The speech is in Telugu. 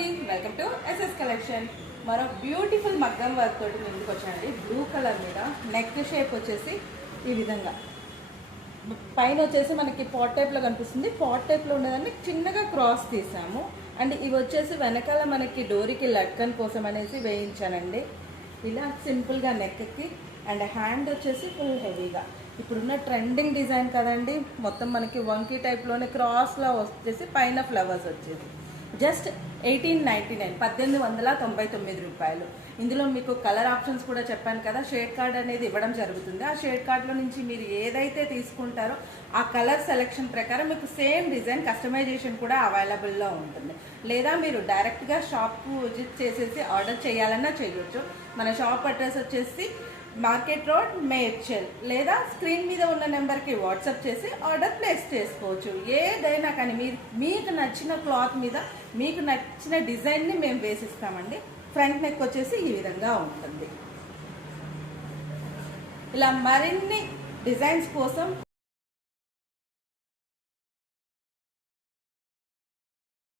అండి, వెల్కమ్ టు ఎస్ఎస్ కలెక్షన్. మరో బ్యూటిఫుల్ మగ్గం వర్క్ తోటి ముందుకు వచ్చానండి. బ్లూ కలర్ మీద నెక్ షేప్ వచ్చేసి ఈ విధంగా పైన వచ్చేసి మనకి పాట్ టైప్లో కనిపిస్తుంది. పాట్ టైప్లో ఉండేదాన్ని చిన్నగా క్రాస్ తీసాము. అండ్ ఇవి వచ్చేసి వెనకాల మనకి డోరీకి లట్కన్ కోసం అనేసి వేయించానండి. ఇలా సింపుల్గా నెక్కి అండ్ హ్యాండ్ వచ్చేసి ఫుల్ హెవీగా ఇప్పుడున్న ట్రెండింగ్ డిజైన్ కదండి. మొత్తం మనకి వంకీ టైప్లోనే క్రాస్లా వచ్చేసి పైన ఫ్లవర్స్ వచ్చేసి జస్ట్ 1899 1899 రూపాయలు. ఇందులో మీకు కలర్ ఆప్షన్స్ కూడా చెప్పాను కదా, షేడ్ కార్డ్ అనేది ఇవ్వడం జరుగుతుంది. ఆ షేడ్ కార్డ్లో నుంచి మీరు ఏదైతే తీసుకుంటారో ఆ కలర్ సెలెక్షన్ ప్రకారం మీకు సేమ్ డిజైన్ కస్టమైజేషన్ కూడా అవైలబుల్లో ఉంటుంది. లేదా మీరు డైరెక్ట్గా షాప్కు విజిట్ చేసేసి ఆర్డర్ చేయాలన్నా చేయొచ్చు. మన షాప్ అడ్రస్ వచ్చేసి మార్కెట్ రోడ్, మేడ్చల్, లేదా స్క్రీన్ మీద ఉన్న నెంబర్కి వాట్సాప్ చేసి ఆర్డర్ ప్లేస్ చేసుకోవచ్చు. ఏదైనా కానీ మీకు నచ్చిన క్లాత్ మీద మీకు నచ్చిన డిజైన్ని మేము వేసిస్తామండి. ఫ్రంట్ నెక్ వచ్చేసి ఈ విధంగా ఉంటుంది. ఇలా మరిన్ని డిజైన్స్ కోసం